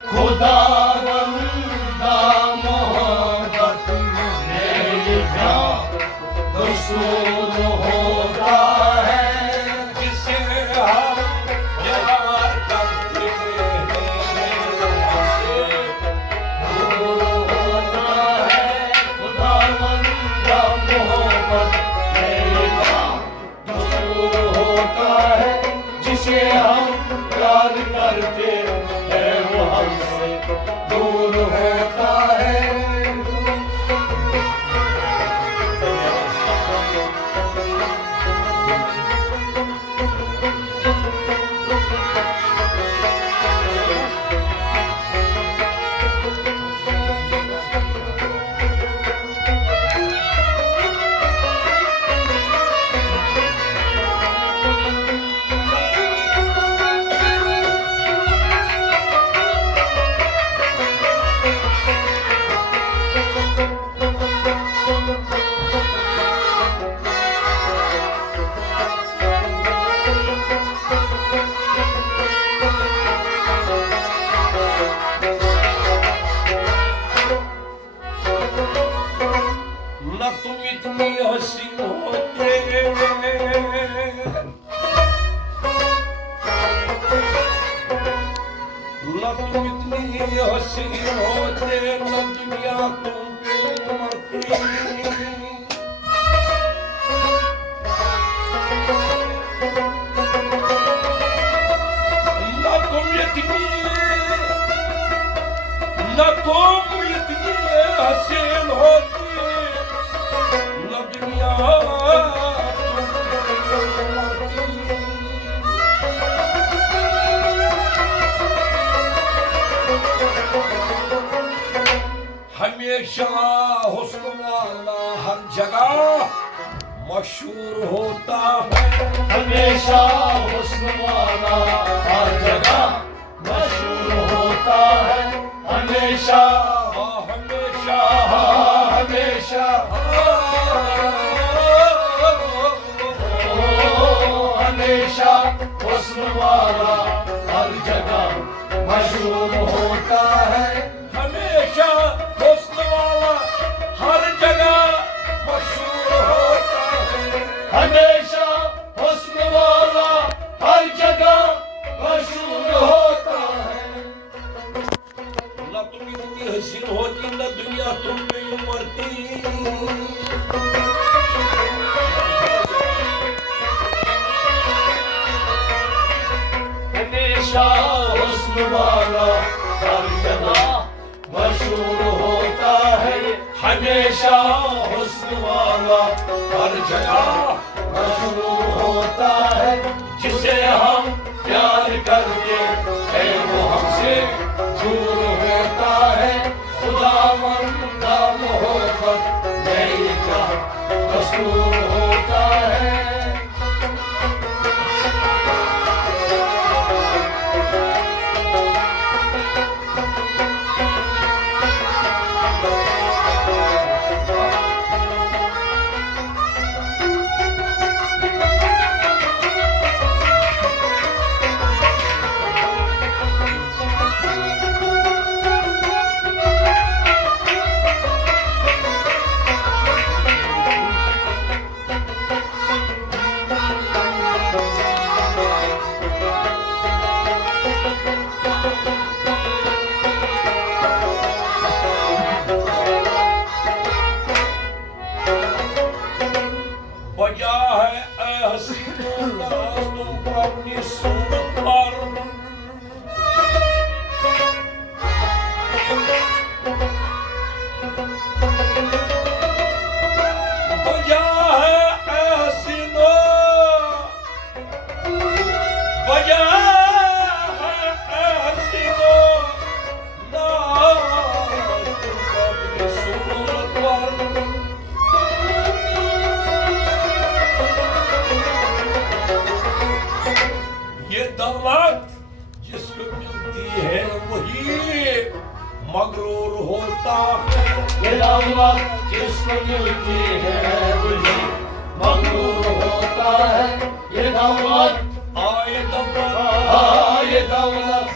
खुदावंदा मोहब्बत मेरा रसूल होता है, जिसे हम प्यार करते हैं उसे दूर होता है। खुदावंदा मोहब्बत मेरा रसूल होता है, जिसे हम प्यार करते हैं वो हमसे दूर होता है। न तुम इतनी हसीन होते, न तुम इतनी हसीन होते, न दुनिया तुम पे मरती। न तुम इतनी हसीन होती, न दुनिया तुम पे मरती। हमेशा हुस्न वाला हर जगह मशहूर होता है, हमेशा हुस्न वाला हर जगह मशहूर होता है। हमेशा हमेशा हमेशा हमेशा हुस्न वाला हर जगह मशहूर होता है। हमेशा हुस्न वाला हर जगह मशहूर होता है। हमेशा हुस्न वाला हर जगह मशहूर होता है। न तुम इतनी हसीन होती, न दुनिया तुम पे यूं मरती। हमेशा हुस्न वाला हर जगह मशहूर होता है। हमेशा हुस्न वाला हर जगह मशहूर होता है, जिसे हम प्यार करते हैं वो हमसे दूर होता है। खुदावंदा मोहब्बत मेरी का दस्तूर होता है। वजह है ऐ हसीनों नाज़ तुमको अपनी सूरत पर। वजह है ऐ हसीनों, वजह है ऐ हसीनों नाज़ तुमको अपनी सूरत पर। ये दौलत जिसको मिलती है वही मगरूर होता है। ये दौलत जिसको मिलती है वही मगरूर होता है। ये दौलत आए दौलत ये दौलत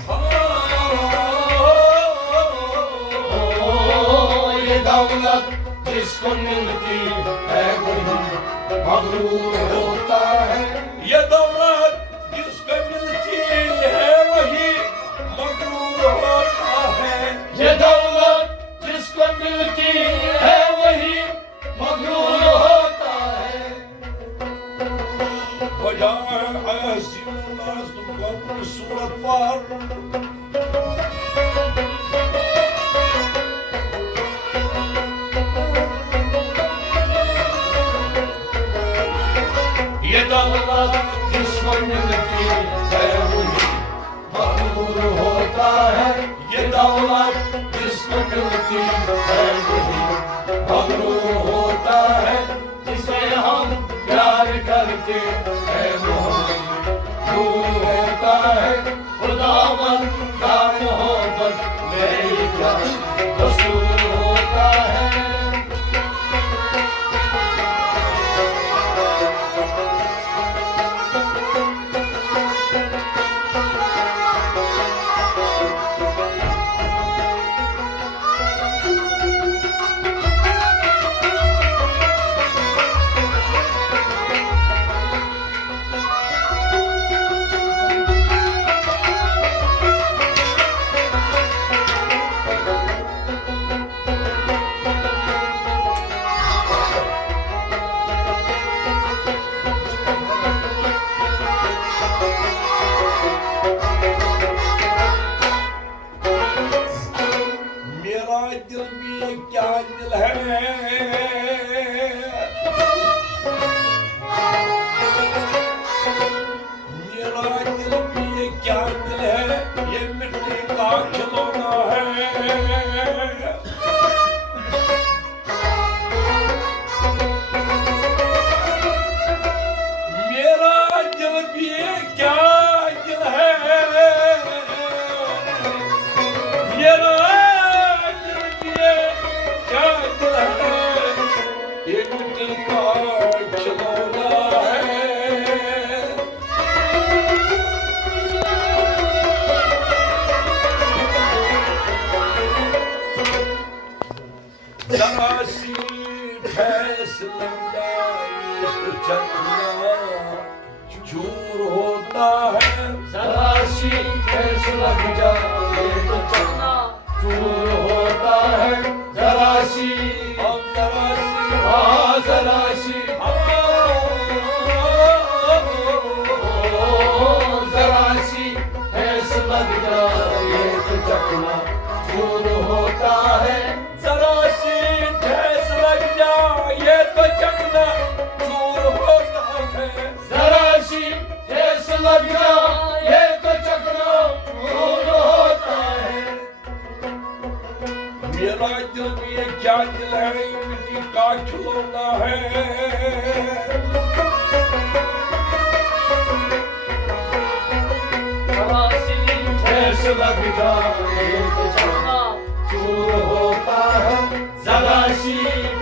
जिसको मिलती है वही मगरूर होता है। ये दौलत जिसको मिलती है वही मगरूर होता है। ये दौलत जिसको मिलती है वही मगरूर होता है। बजाय ऐसी मुनासिब को अपनी सूरत पर ये दौलत जिसको मिलती है वही मगरूर होता है। ये दौलत जिसको मिलती है वही मगरूर होता है। जिसे हम प्यार करते हैं वो मगरूर होता है। खुदावंद का मोहब्बत में क्या कसूर होता है। दिल भी क्या दिल है। मेरा दिल भी क्या दिल है। ये मिट्टी का खिलौना है। मेरा दिल भी क्या दिल है। मेरा एक दिल का खिलौना है। जरा सी ठेस लग जाए तो चकना चूर होता है। जरा सी ठेस लग जाए तो चकना चूर होता है। जरा सी जरा सी जरा सी ठेस लग जाए तो चकना चूर होता है। जरा सी ठेस लग जाए तो चकना चूर होता है। जरा सी ठेस लग जाए तो चकना चूर होता है। मेरा दिल भी क्या दिल है। मिट्टी का खिलौना है। जरा सी ठेस लग जाए तो चकना चूर होता है। जरा सी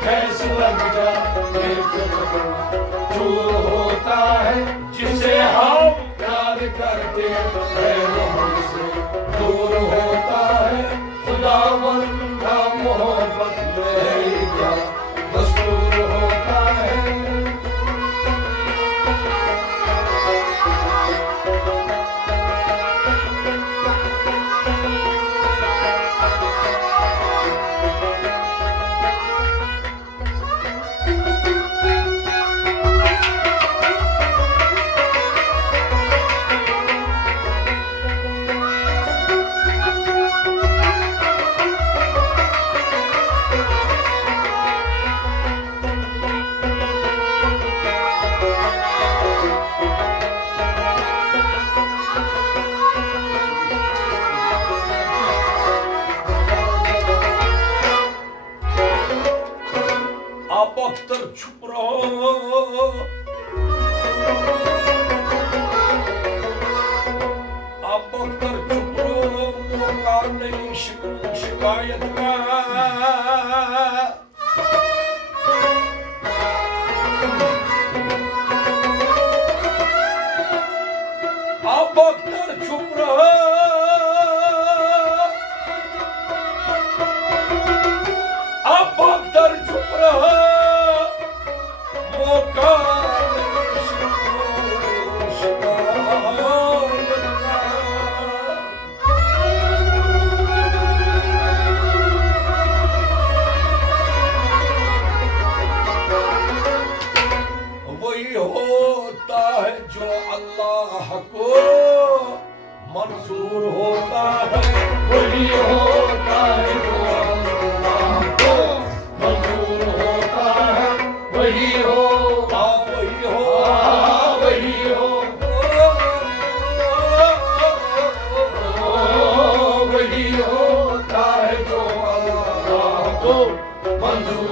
ठेस लग जाए तो चकना चूर होता है। जिसे हम प्यार करते हैं वो हमसे दूर होता है। खुदावंद का मोहब्बत में क्या दस्तूर होता है। आप अख्तर छुप रहो। आप अख्तर छुप रहो। मौका नहीं शिकायत का। आप अख्तर छुप रहो। आप अख्तर छुप रहो। हो मंजूर